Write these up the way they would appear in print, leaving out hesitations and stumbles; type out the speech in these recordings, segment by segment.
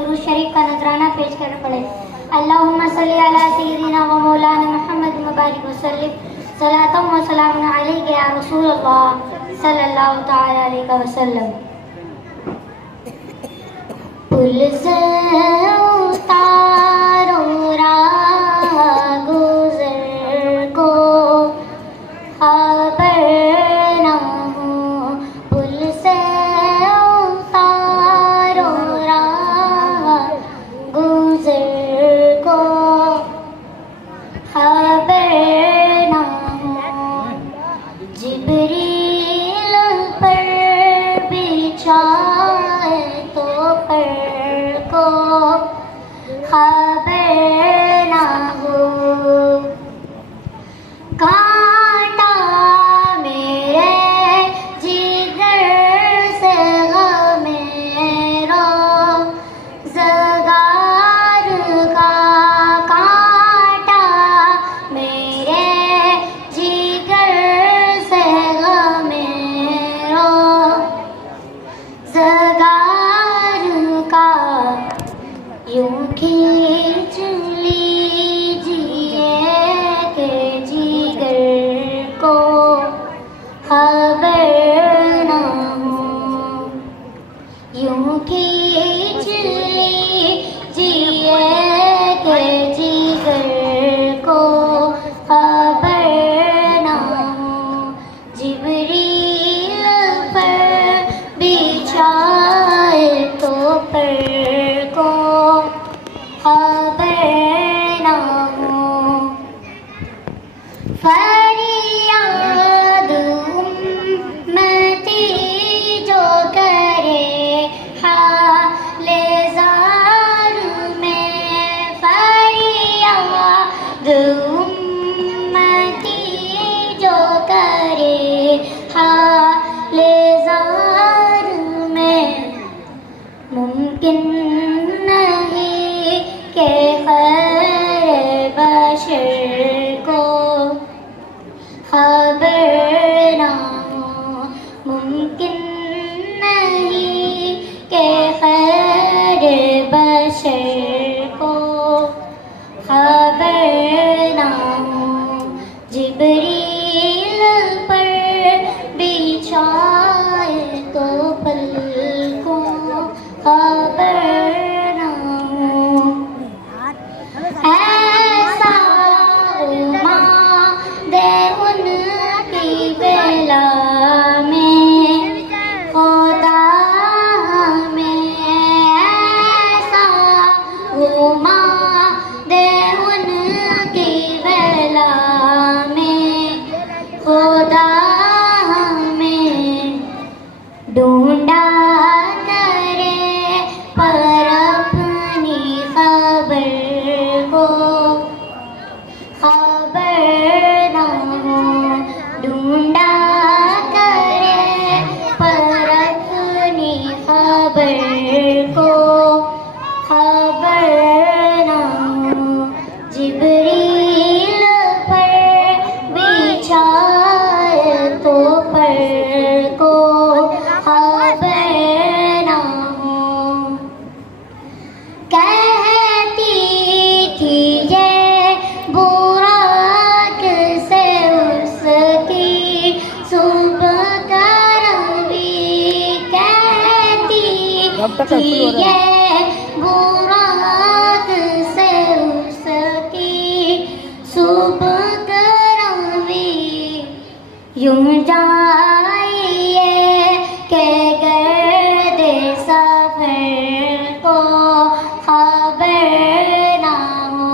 दुरूद शरीफ का नजराना पेश कर पड़े। अल्लाहुम्मा सल्ली अला सय्यिदिना व मौलाना मुहम्मद मुबारक वसल्लिम सलातम व सलामुन अलैका या रसूलल्लाह सल्लल्लाहु तआला अलैहि वसल्लम। पुल से उतारो राह गुज़र को खबर ना हो, पुल से उतारो राह गुज़र को खबर ना हो, जिब्रील पर बिछाए तो पर को खबर ना हो। कांटा मेरे जिगर से मेरो ज़गार का, कांटा मेरे जिगर से मेरो ज़गार का, यूं खींच लीजिए के जिगर को खबर ना हो, यूं खींच लीजिए के जिगर को खबर ना हो, जिब्रील पर बिछाए तो पर को खबर ना हो। फरियाद उम्मती जो करे हाले ज़ार में, फरियाद उम्मती जो करे हाले ज़ार में, मुमकिन नहीं के खैर बशर को खबर ना हो, मुमकिन नहीं के खैर बशर को खबर ना हो, जिब्रील पर बिछाए तो पल को खबर ना हो। ऐसा उमा दे उनकी बेला में खुदा में, ऐसा उमा दे उनकी बेला में खुदा में, ढूंढा करे पर अपनी खबर को खबर ना हो, ढूंढा करे पर अपनी खबर को खबर ना हो, जिब्रील पर बिछाए तो पर को खबर ना हो। कहती थी ये बुराक से उसकी सुबह करवी, कहती थी ये बुराक से उसकी सुबह करवी, यूं जाइए के गर्दे सफर को खबर ना हो,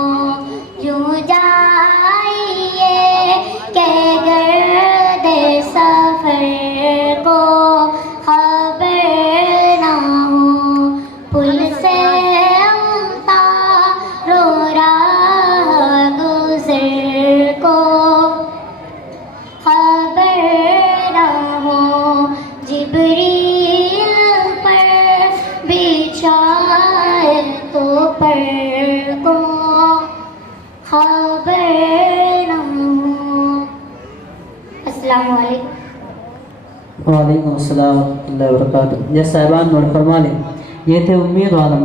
यूं जाइए के गर्दे सफर को खबर ना हो, पुल से उतारो राह गुज़र को खबर ना हो, जिब्रील पर बिछाए तो पर को खबर ना हो। अस्सलामु अलैकुम। वालेकुम अस्सलाम व रहमतुल्लाहि व बरकातुहू। जैसा साहिबान नोट फरमा लें, ये थे उम्मीद वाला